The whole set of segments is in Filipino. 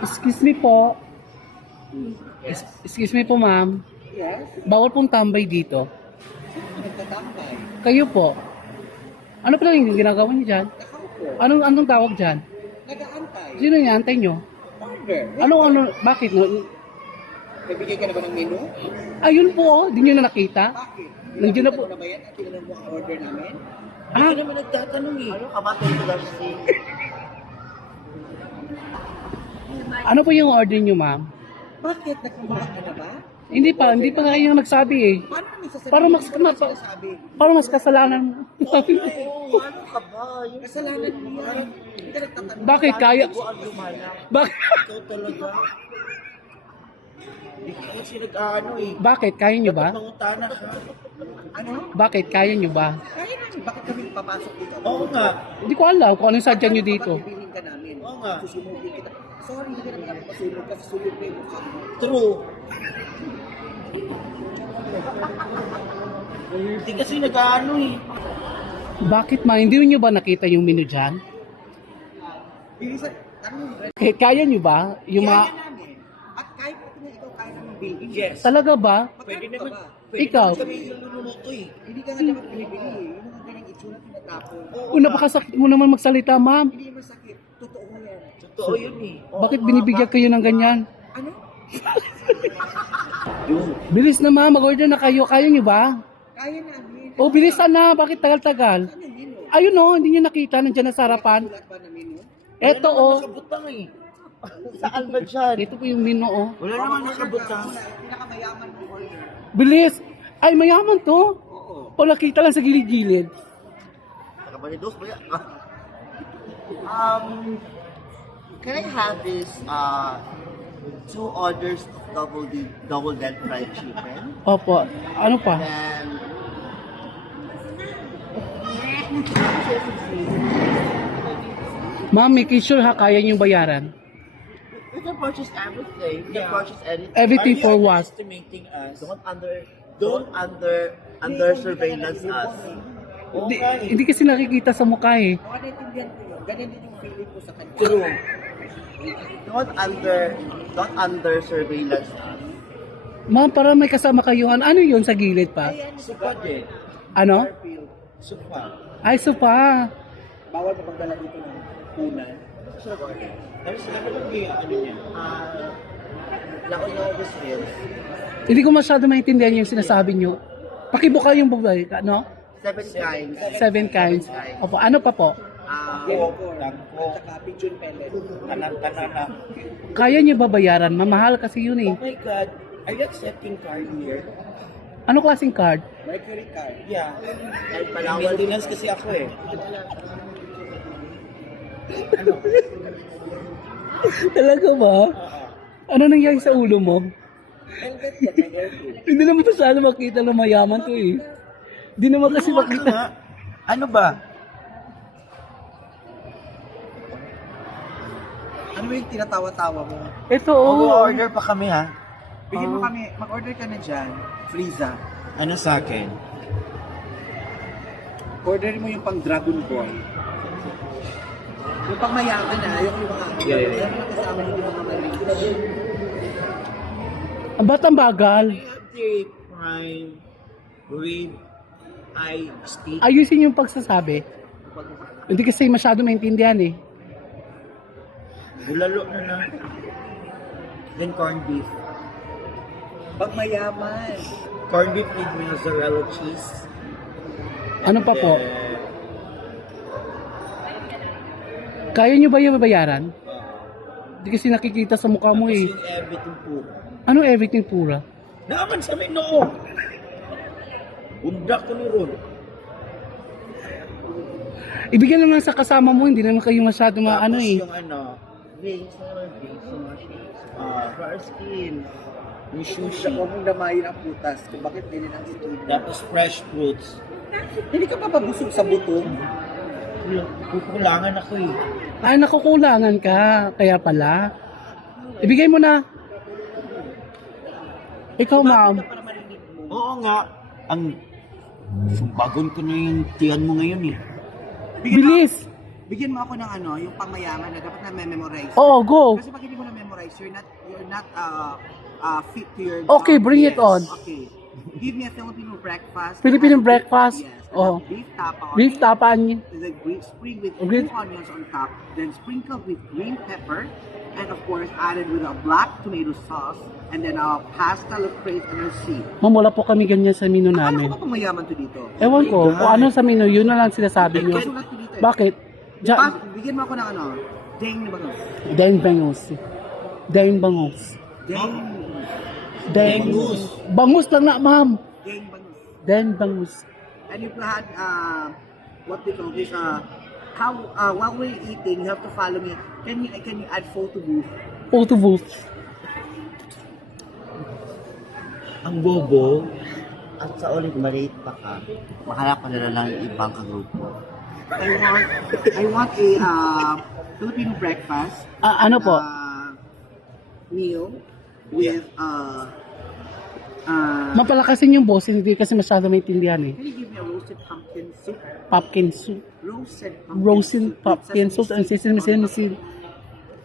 Excuse me po. Yes. Excuse me po, ma'am. Yes. Bawal pong tambay dito. Nagtatambay. Kayo po. Ano pala yung ginagawa niyo dyan? Nakaupo. Anong tawag dyan? Nag-aantay. Sino yung antay nyo? Order. Bakit? No? Nagbigay ka na ba ng menu? Ayun po, oh. Di nyo na nakita? Bakit? Nandiyan na po. Nakita mo na ba yan? At tinanong mo ang order namin? Ah, Hindi naman nagtatanong eh. Ano ka ba? ano po yung order nyo, ma'am? Bakit? Nagkumakas ka na ba? Hindi pa kayo nagsabi eh. Paano namin sasabihin? Para mas- Hindi ko naman sinasabi. Para mas kasalanan mo. Oo, ano ka ba? Yung kasalanan mo yan. Hindi ka nagtatanong. Bakit kaya? Bakit? Ikaw talaga. Hindi ka kasi nag-ano eh. Bakit? Kaya nyo ba? Mangutana ka. Ano? Bakit? Kaya nyo ba? Kaya namin. Bakit kami papasok dito? Oo nga. Hindi ko alam kung anong sadya nyo dito. Bakit bibilhin ka namin? Oo nga. Susunugin kita. Sorry, hindi ka naman kami pasulog kasi sulog na yung mukha mo. True. Hindi kasi nag-ano eh. Bakit ma? Hindi nyo ba nakita yung menu dyan? Bilisan, tanong mo. Kaya nyo ba? Yung Kaya mga... namin. At kahit na ikaw kaya namin bilhin. Yes. Talaga ba? Pwede naman. Ikaw? Kami yung luluto eh. Hindi ka nga naman pinibili eh. Yung mga ganyang itsura tinatapon. Kung napakasakit mo naman magsalita, ma'am. Hindi naman sakit. Totoo yan. Totoo yun eh. Bakit binibigyan kayo ng ganyan? Ano? Bilis na ma'am, mag-order na kayo. Kaya nyo ba? Kaya namin. O, bilisan na. Bakit tagal-tagal? Ano yung menu? Ayun o, hindi nyo nakita. Nandiyan na sa harapan. Sulat ba na menu? Eto o. Nakabutang eh. Saan ba dyan? Ito po yung menu o. Wala naman nakabutang. Pinakamayaman ng order. Bilis. Ay, mayaman to. Oo. O, nakita lang sa gilid-gilid. Nakabalidos ba yan? Can I have this 2 orders of double dead fried chicken? Opo. Ano pa? And Ma'am, make sure ha, kaya nyo bayaran. we can purchase everything. We can purchase anything. Everything for what? Estimating us. Don't under surveillance us. Hindi kasi nakikita sa mukha eh. Baka naintindihan ko yun. Ganyan din yung feeling ko sa kanya. True. Don't under surveillance us. Ma'am, para may kasama kayo. Ano yun sa gilid pa? Ayan, Supa din. Ano? Garfield. Supa. Ay, sopa. Bawal pa pagdala dito ng punan. Tapos sila ba yung ano niya? Naku Wills. Hindi ko masyado maintindihan yung sinasabi nyo. Pakibuka yung bubay, no? 7 kinds. 7 kinds. Opo, ano pa po? Yellow corn. At saka pigeon pellet. Tanan na. Kaya nyo ba bayaran? Mamahal kasi yun eh. Oh my God. Are you accepting card here? Ano klaseng card? Mercury card. Yeah. Ay, palawal. Maintenance kasi ako eh. Talaga ba? Ano nangyari sa ulo mo? Velvet yan, may Garfield. Hindi naman masyado makita na mayaman to eh. Hindi naman kasi makita. Ano ba? Ano yung tinatawa-tawa mo? Ito oh. Mag-order pa kami ha. Bigyan mo kami, mag-order ka na dyan. Frieza. Ano sa akin? Order mo yung pang Dragon Ball. Yung pang mayaman na, yung mga Yung mga kasama yung mga maliit. Ang batang bagal. The prime rib eye steak. Ayusin yung pagsasabi. Hindi kasi masyado maintindihan eh. Bulalo na lang. Then corned beef. Pag mayaman. Corned beef with mozzarella cheese. Ano pa po? Then, Kaya nyo ba yung bayaran? Hindi kasi nakikita sa mukha mo eh. yung everything po. Ano everything pura? Naman sa may noo. Bunda ko ni Ron. Ibigyan naman sa kasama mo, hindi naman kayo masyado maano Tapos eh. yung ano, wings, for skin. Yung sushi. Huwag mong damayin ang putas. Kung bakit ganyan ang skin. Tapos fresh fruits. Hindi ka pa babusog sa butong? Kukulangan ako eh. Ay, nakukulangan ka. Kaya pala. Ibigay mo na. Ikaw, ma'am. Oo nga. Ang bagon ko na yung tiyan mo ngayon eh. Bilis. Bigyan mo ako ng ano, yung pangmayaman na dapat na memorize. Oo, go. Kasi pag hindi mo na memorize, you're not fit to your Okay, job. bring it on. Okay. Give me a Filipino breakfast. Filipino breakfast. Yes. Oh. Beef tapa. Beef tapaan niyo. The green spring with Green- 2 onions on top, then sprinkled with green pepper, and of course added with a black tomato sauce, and then a pasta of crayfish and a seed. Ma'am, wala po kami ganyan sa menu Ano namin. ko ba pangmayaman to dito? Ewan ko, kung ano sa menu, yun na lang sinasabi nyo. Kasulat ko dito eh. Bakit? Bigyan mo ako ng ano, deng na bangus. Daing bangus. Daing bangus. Deng. Daing bangus lang na, ma'am. Deng bangus. Daing bangus. And you had, what we call this, how, while we're eating, you have to follow me. Can you add photo booth? Photo booth. Ang bobo, at sa ulit maliit pa ka, mahanap ka na lang yung ibang kagrupo. I want a Filipino breakfast. Ano po? Meal with Mapalakasin yung boss, hindi kasi masyado maintindihan eh. can you give me a roasted pumpkin soup? Pumpkin soup. Roasted Pumpkin soup and sesame seed.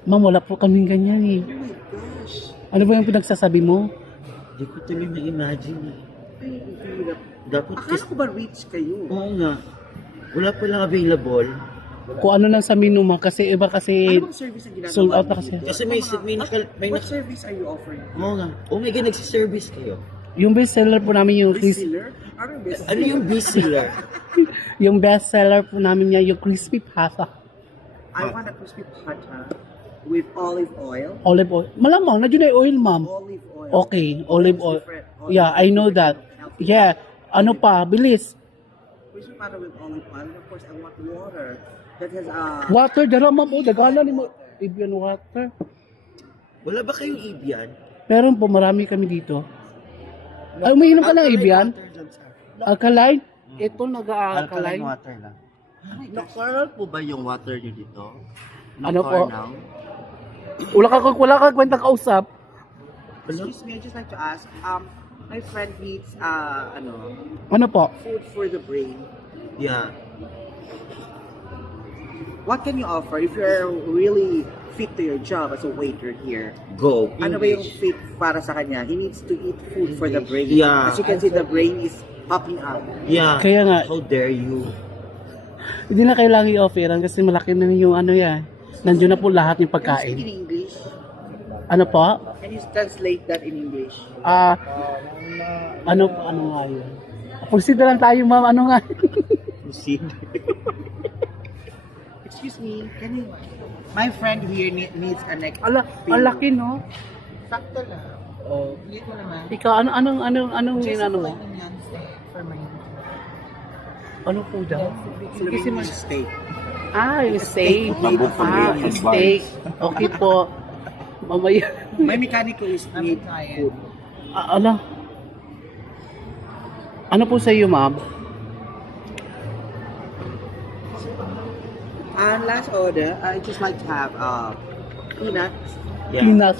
Ma'am, wala po kaming ganyan eh. Oh my gosh. Ano ba yung pinagsasabi mo? Hindi ko tuloy na-imagine. Ay, hirap. Dapat Akala ko ba rich kayo? Oo nga. Wala pa lang available. Kung ano lang sa menu mo, kasi iba kasi Ano bang service ang ginagawa? sold out na niyo kasi. dito? Kasi may What service are you offering? Oo nga. Oh my God, nagsiservice kayo. Yung best seller po namin yung Bestseller? Ano yung bestseller? Ano yung bestseller? yung best seller po namin niya yung crispy pasta. I want a crispy pata with olive oil. Olive oil. Malamang, na ay oil, ma'am. Olive oil. Okay, olive oil. Different. Yeah, I know that. Yeah. Ano pa? Bilis. Crispy pata with olive oil. And of course, I want water that has Water, dara ma'am. O, dagala ni mo. Evian water. Wala ba kayong Evian? Meron po, marami kami dito. Ay, umiinom ka ng Evian? Alkaline? Ito, nag-alkaline. water lang. Nakaral po ba yung water nyo dito? Ano po? Now? Wala ka kwentang kausap. Excuse me, I just like to ask. My friend needs Ano po? food for the brain. Yeah. What can you offer if you're really fit to your job as a waiter here? Go. Ano ba yung fit para sa kanya? He needs to eat food for the brain. Yeah. As you can see, the brain is popping out. Yeah. Kaya nga. How dare you? Hindi na kailangan i-offeran kasi malaki na yung ano yan. Nandiyon na po lahat yung Can you speak pagkain. in English? Ano po? Can you translate that in English? Ano nga yun? Proceed na lang tayo, ma'am. Ano nga? Proceed. Excuse me, can you... My friend here needs a neck. Ang laki, no? Sakto lang. Oh, ulit mo naman. Ikaw, anong ginano mo? Ano po daw? Sige si Filipino steak. yung steak. Yung steak. Okay po. Mamaya. My mechanic is need food. Ala. Ano po sa iyo, ma'am? And last order, I just like to have peanuts. Yeah. Peanut.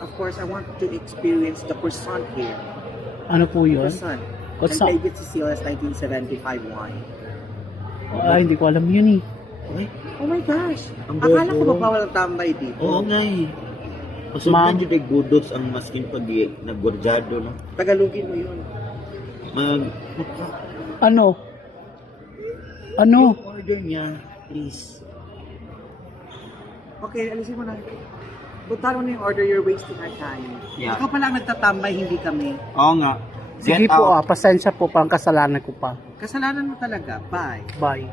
Of course, I want to experience the croissant here. Ano po yun? Croissant. What's And up? David Cecilia's 1975 wine. Hindi ko alam yun eh. Ay, Oh my gosh! Ang Akala ko bobo. ba walang tambay dito? oo nga eh. Pasok na Ma'am. dyan ay budots ang masking pag nagwardyado, no? Tagalogin mo yun. Ano? Ano? Order niya, please. Okay, alisin mo na. Buntahan mo na yung order, you're wasting our time. Yeah. Ikaw pala ang nagtatambay, hindi kami. Oo nga. Sige po, pasensya po, pang kasalanan ko pa. Kasalanan mo talaga. Bye. Bye.